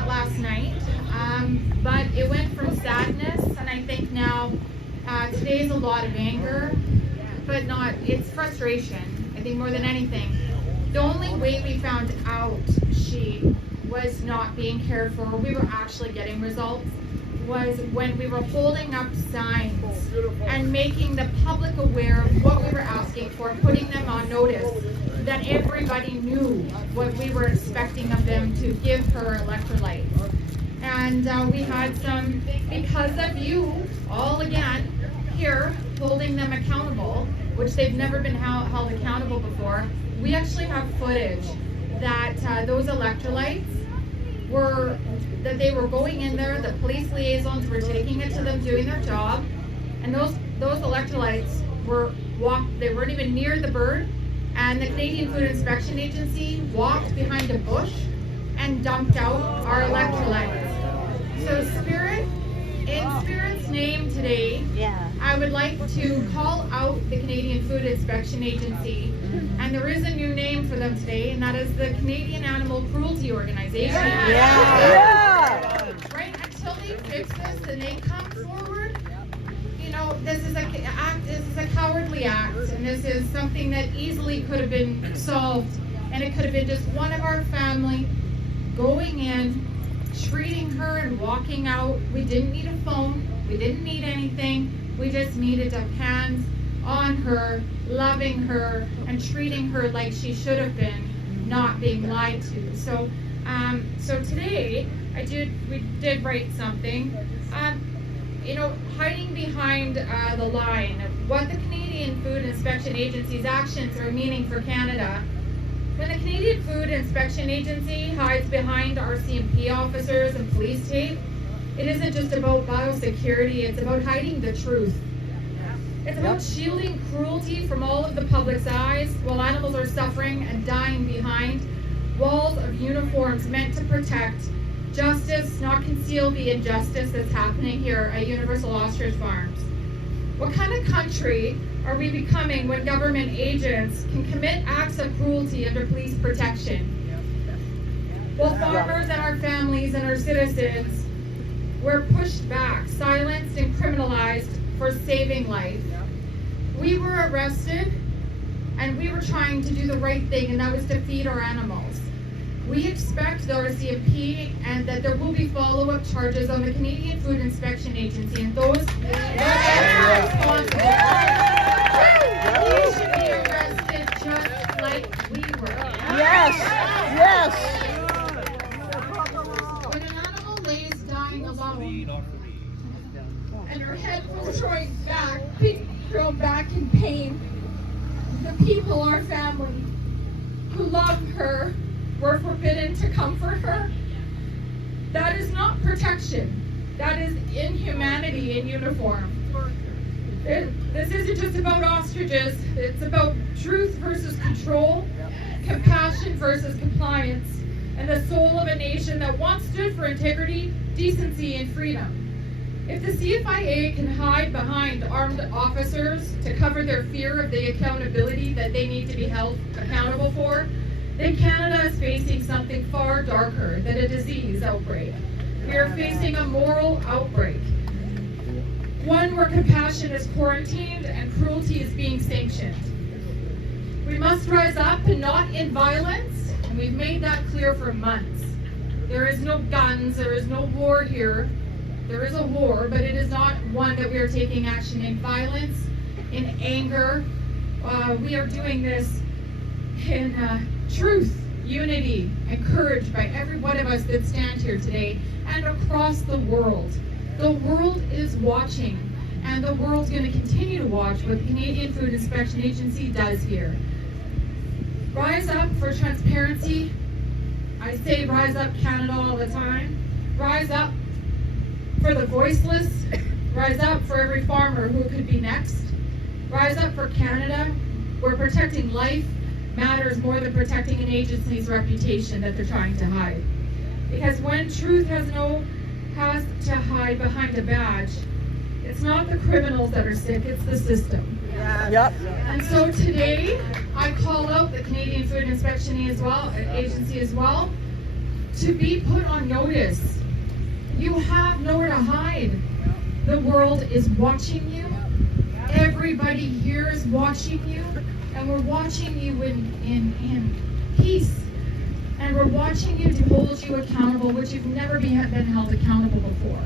that last night, but it went from sadness, and I think now today is a lot of anger, but it's frustration, I think, more than anything. The only way we found out she was not being cared for, we were actually getting results, was when we were holding up signs and making the public aware of what we were asking for, putting them on notice, that everybody knew what we were expecting of them to give her electrolytes. And we had some, because of you, all again, here, holding them accountable, which they've never been held accountable before. We actually have footage that those electrolytes that they were going in there, the police liaisons were taking it to them, doing their job, and those electrolytes they weren't even near the bird, and the Canadian Food Inspection Agency walked behind a bush and dumped out our electrolytes. So in Spirit's name today, I would like to call out the Canadian Food Inspection Agency, and there is a new name for them today, and that is the Canadian Animal Cruelty Organization. Right, until they fix this and they come forward, this is a cowardly act, and this is something that easily could have been solved, and it could have been just one of our family going in, treating her and walking out. We didn't need a phone, we didn't need anything, we just needed to have hands on her, loving her, and treating her like she should have been, not being lied to. So today, we did write something, hiding behind the line of what the Canadian Food Inspection Agency's actions are meaning for Canada. When the Canadian Food Inspection Agency hides behind our CMP officers and police tape, it isn't just about biosecurity, it's about hiding the truth. It's about shielding cruelty from all of the public's eyes while animals are suffering and dying behind walls of uniforms meant to protect justice, not conceal the injustice that's happening here at Universal Ostrich Farms. What kind of country are we becoming when government agents can commit acts of cruelty under police protection? While farmers and our families and our citizens were pushed back, silenced, and criminalized for saving life. We were arrested, and we were trying to do the right thing, and that was to feed our animals. We expect the RCMP and that there will be follow-up charges on the Canadian Food Inspection Agency, and those that are responsible. They should be arrested just like we were. Yes. When an animal lays dying alone, and her head was thrown back in pain, the people, our family, who loved her, were forbidden to comfort her. That is not protection. That is inhumanity in uniform. This isn't just about ostriches. It's about truth versus control, compassion versus compliance, and the soul of a nation that once stood for integrity, decency, and freedom. If the CFIA can hide behind armed officers to cover their fear of the accountability that they need to be held accountable for, then Canada is facing something far darker than a disease outbreak. We are facing a moral outbreak. One where compassion is quarantined and cruelty is being sanctioned. We must rise up and not in violence, and we've made that clear for months. There is no guns, there is no war here. There is a war, but it is not one that we are taking action in violence, in anger. We are doing this in truth, unity, and courage by every one of us that stand here today and across the world. The world is watching, and the world's going to continue to watch what the Canadian Food Inspection Agency does here. Rise up for transparency. I say rise up Canada all the time. Rise up for the voiceless. Rise up for every farmer who could be next. Rise up for Canada, where protecting life matters more than protecting an agency's reputation that they're trying to hide. Because when truth has to hide behind a badge, it's not the criminals that are sick, it's the system. Yep. And so today, I call out the Canadian Food Inspection Agency as well to be put on notice. You have nowhere to hide. The world is watching you. Everybody here is watching you. And we're watching you in peace. And we're watching you to hold you accountable, which you've never been held accountable before.